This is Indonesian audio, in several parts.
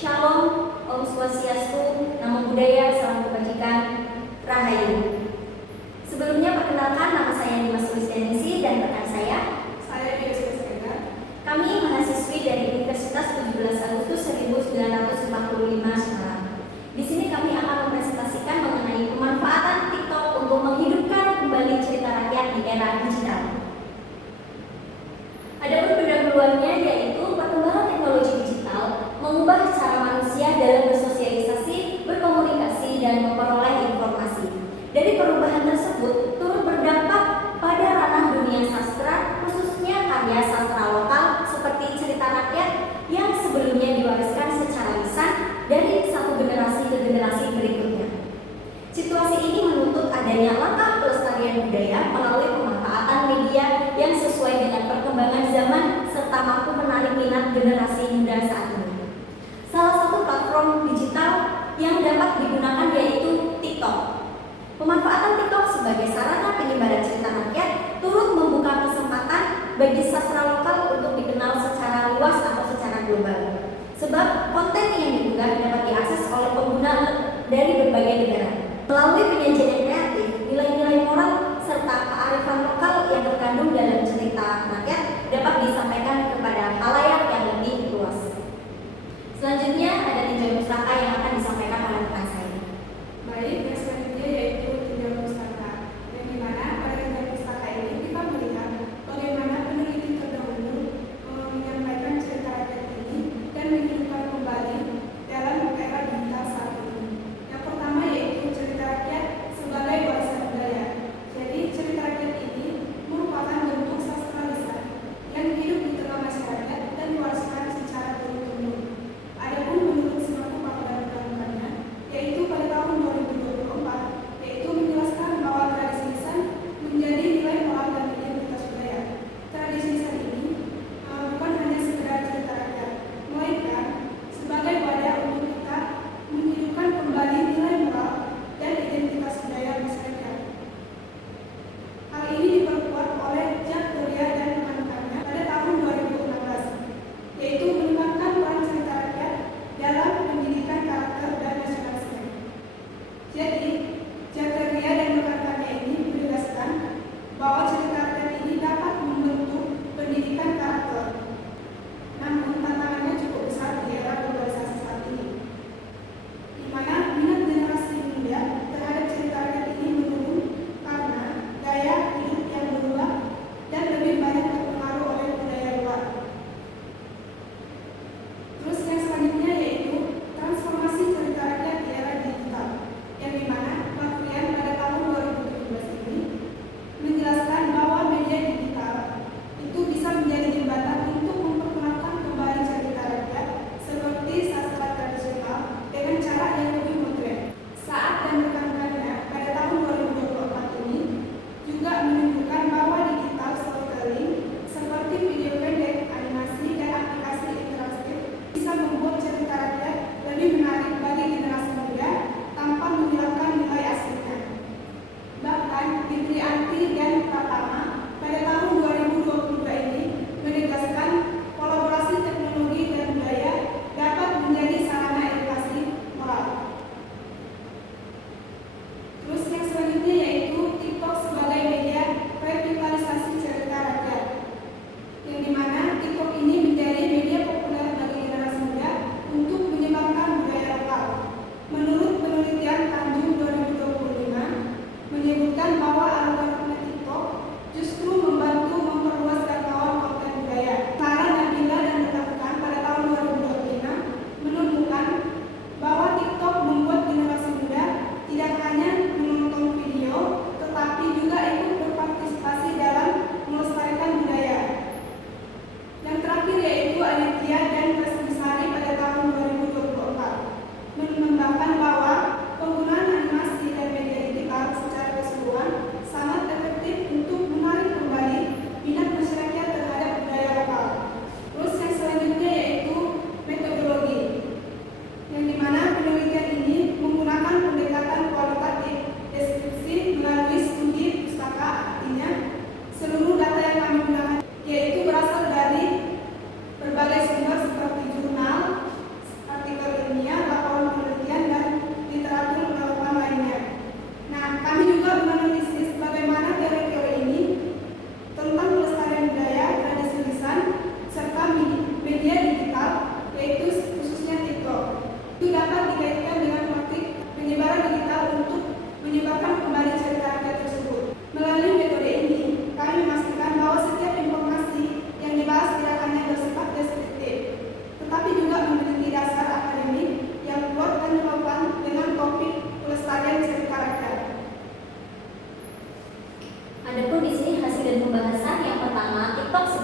Shalom, Om Swastiastu, Namo Buddhaya, Salam Kebajikan, Rahayu. Sebelumnya perkenalkan, nama saya Dimas Sulistianisi dan rekan saya Dimas Vega. Kami mahasiswi dari Universitas 17 Agustus 1945 Semarang. Di sini kami akan mempresentasikan mengenai pemanfaatan TikTok untuk menghidupkan kembali cerita rakyat di era digital. Adapun pendahuluannya yaitu perkembangan teknologi digital mengubah cara manusia dalam bersosialisasi, berkomunikasi, dan memperoleh informasi. Dari perubahan tersebut turut berdampak pada ranah dunia sastra, khususnya karya sastra lokal seperti cerita rakyat yang sebelumnya diwariskan secara lisan dari satu generasi ke generasi berikutnya. Situasi ini menuntut adanya langkah pelestarian budaya melalui pemanfaatan media yang sesuai dengan perkembangan zaman serta mampu menarik minat generasi muda saat ini. Salah satu platform digital yang dapat digunakan yaitu TikTok. Pemanfaatan TikTok sebagai sarana penyebaran cerita rakyat turut membuka kesempatan bagi sastra lokal untuk dikenal secara luas atau secara global. Sebab konten yang diunggah dapat diakses oleh pengguna dari berbagai negara. Melalui penyajian yang kreatif, nilai-nilai moral serta kearifan lokal yang terkandung dalam cerita rakyat dapat disampaikan kepada khalayak yang lebih luas. Selanjutnya ada tinjauan pustaka yang akan disampaikan oleh rekan saya. Baik, yang selanjutnya yaitu tinjauan pustaka. Yang dimana pada tinjauan pustaka ini kita melihat bagaimana peneliti terdahulu menyampaikan cerita rakyat ini dan menghidupkan kembali dalam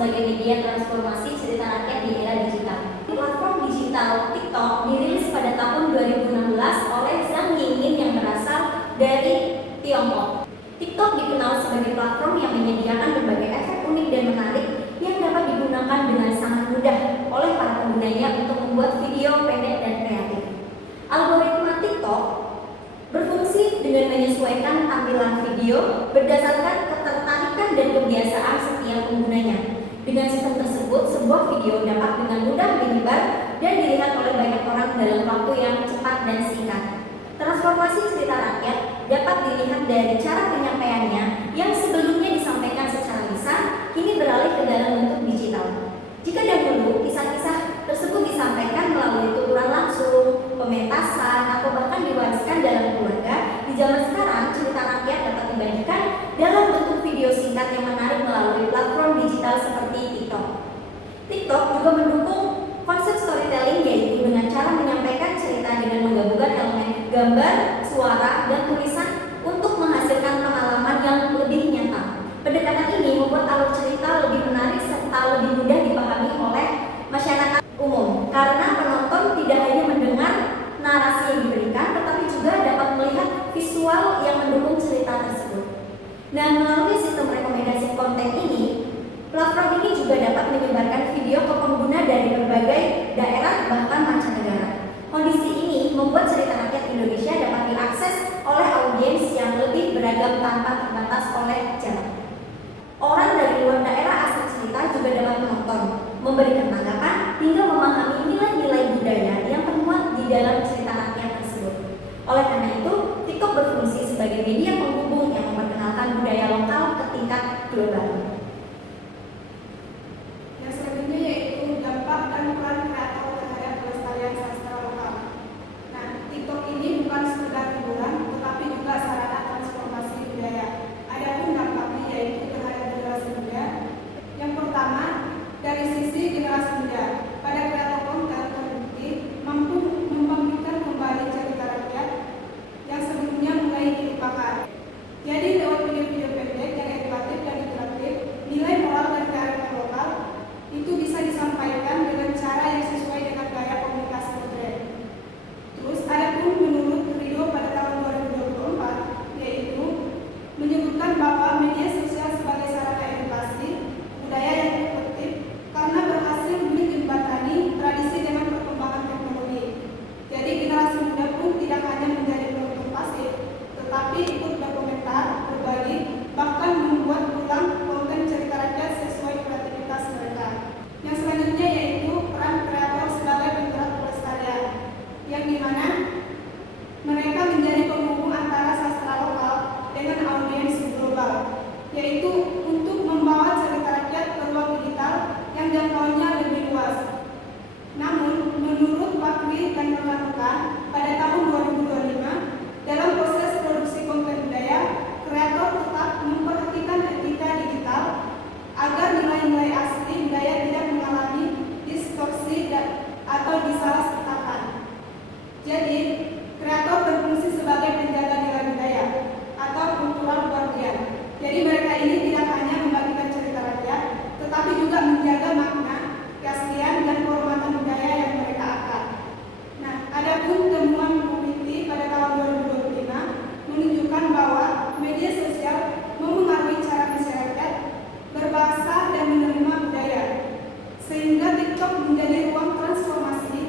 sebagai media transformasi cerita rakyat di era digital. Platform digital TikTok dirilis pada tahun 2016 oleh Zhang Yingyin yang berasal dari Tiongkok. TikTok dikenal sebagai platform yang menyediakan berbagai efek unik dan menarik yang dapat digunakan dengan sangat mudah oleh para penggunanya untuk membuat video pendek dan kreatif. Algoritma TikTok berfungsi dengan menyesuaikan tampilan video berdasarkan ketertarikan dan kebiasaan setiap penggunanya. Dengan sistem tersebut, sebuah video dapat dengan mudah menyebar dan dilihat oleh banyak orang dalam waktu yang cepat dan singkat. Transformasi cerita rakyat dapat dilihat dari cara penyampaiannya yang sebelumnya disampaikan secara lisan, kini beralih ke dalam bentuk digital. Jika dahulu kisah-kisah tersebut disampaikan melalui tuturan langsung, pementasan, atau bahkan diwariskan dalam keluarga, di zaman sekarang cerita rakyat dapat dibagikan dalam bentuk video singkat yang menarik melalui platform digital seperti TikTok. TikTok juga mendukung konsep storytelling, yaitu dengan cara menyampaikan cerita dengan menggabungkan elemen gambar, suara, dan tulisan untuk menghasilkan pengalaman yang lebih nyata. Pendekatan ini membuat alur cerita lebih menarik serta lebih mudah dipahami oleh masyarakat umum karena penonton tidak hanya mendengar narasi yang diberikan, tetapi juga dapat melihat visual yang mendukung cerita tersebut. Nah, melalui sistem rekomendasi konten ini, platform ini juga dapat menyebarkan video ke pengguna dari berbagai daerah bahkan mancanegara. Kondisi ini membuat cerita rakyat Indonesia dapat diakses oleh audiens yang lebih beragam tanpa terbatas oleh jarak. Orang dari luar daerah asal cerita juga dapat menonton, memberikan tanggapan, hingga memahami nilai-nilai budaya yang termuat di dalam cerita rakyat tersebut. Oleh karena itu, TikTok berfungsi sebagai media penghubung yang memperkenalkan budaya lokal ke tingkat global. Yang selanjutnya yaitu dampak dan peran kreator terhadap pelestarian sastra lokal. Nah, TikTok ini bukan sekedar hiburan, tetapi juga sarana transformasi budaya. Adapun dampaknya yaitu terhadap generasi muda. Yang pertama, dari sisi generasi muda, pada kreator konten terbukti mampu membangkitkan kembali cerita rakyat yang sebelumnya mulai dilupakan. Jadi lewat video-video pendek yang edukatif dan interaktif, nilai moral dan kearifan lokal itu bisa disampaikan dengan cara yang sesuai dengan gaya komunikasi modern. Terus ada pun menurut Ridho pada tahun 2024, yaitu menyebutkan bahwa media sosial sebagai sarana edukasi budaya yang efektif karena berhasil menjembatani tradisi dengan perkembangan teknologi. Jadi generasi muda pun tidak hanya menjadi penonton pasif, tetapi ikut berkomentar, berbagi, bahkan membuat ulang konten cerita rakyat sesuai kreativitas mereka. Yang selanjutnya yaitu peran kreator sebagai penggerak pelestarian, yang dimana mereka menjadi penghubung antara sastra lokal dengan audiens global, yaitu untuk membawa cerita rakyat ke ruang digital yang jangkauannya lebih luas. Namun, menurut Fakri dan rekan-rekan, pada tahun 2025, dalam proses produksi konten budaya, kreator tetap memperhatikan etika digital agar nilai-nilai asli budaya tidak mengalami distorsi atau disalah-sertakan. Jadi, kreator berfungsi sebagai penjaga nilai budaya atau cultural guardian. Jadi mereka ini tidak hanya membagikan cerita rakyat, tetapi juga menjaga makna, keaslian, dan kehormatan budaya yang mereka akar. Nah, adapun temuan peneliti pada tahun 2025 menunjukkan bahwa media sosial mempengaruhi cara masyarakat berbahasa dan menerima budaya, sehingga TikTok menjadi ruang transformasi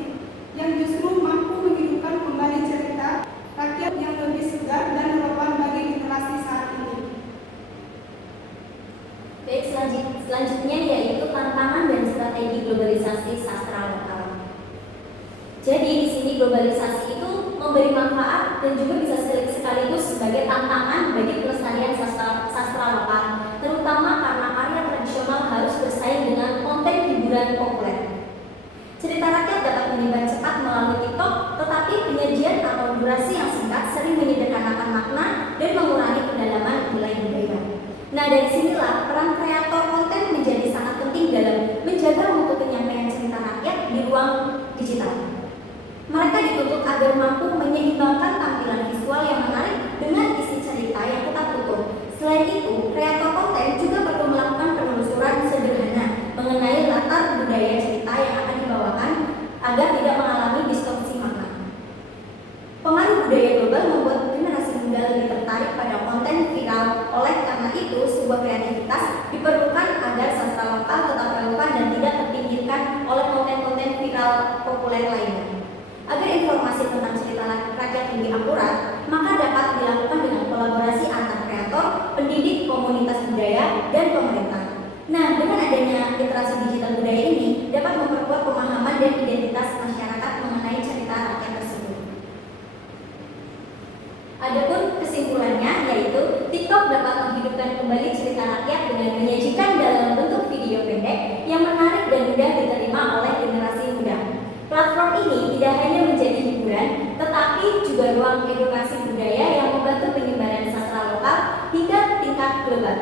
yang justru mampu menghidupkan kembali cerita rakyat yang lebih segar dan relevan bagi generasi saat ini. Baik, selanjutnya yaitu tantangan dan strategi globalisasi sastra lokal. Jadi di sini globalisasi itu memberi manfaat dan juga bisa sekaligus sebagai tantangan bagi pelestarian sastra lokal, terutama karena karya tradisional harus bersaing dengan konten hiburan populer. Cerita rakyat dapat menyebar cepat melalui TikTok, tetapi penyajian atau durasi yang singkat sering menyederhanakan makna dan mengurangi kedalaman nilai budaya. Nah, dari sinilah peran kreator konten menjadi sangat penting dalam menjaga mutu penyampaian cerita rakyat di ruang digital. Mereka dituntut agar mampu menyeimbangkan tampilan visual yang menarik dengan isi cerita yang tetap utuh. Selain itu, kreator konten juga perlu melakukan penelusuran sederhana agar sastra lokal tetap relevan dan tidak terpinggirkan oleh konten-konten viral populer lainnya. Agar informasi tentang cerita rakyat lebih akurat, maka dapat dilakukan dengan kolaborasi antar kreator, pendidik, komunitas budaya, dan pemerintah. Nah, dengan adanya literasi digital budaya ini dapat memperkuat pemahaman dan identitas masyarakat mengenai cerita rakyat tersebut. Adapun kesimpulannya yaitu TikTok dapat menghidupkan kembali cerita rakyat dengan menyajikan dalam bentuk video pendek yang menarik dan mudah diterima oleh generasi muda. Platform ini tidak hanya menjadi hiburan, tetapi juga ruang edukasi budaya yang membantu penyebaran sastra lokal hingga tingkat global.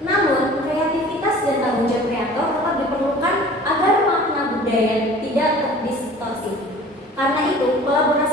Namun, kreativitas dan tanggung jawab kreator tetap diperlukan agar makna budaya tidak terdistorsi. Karena itu, kolaborasi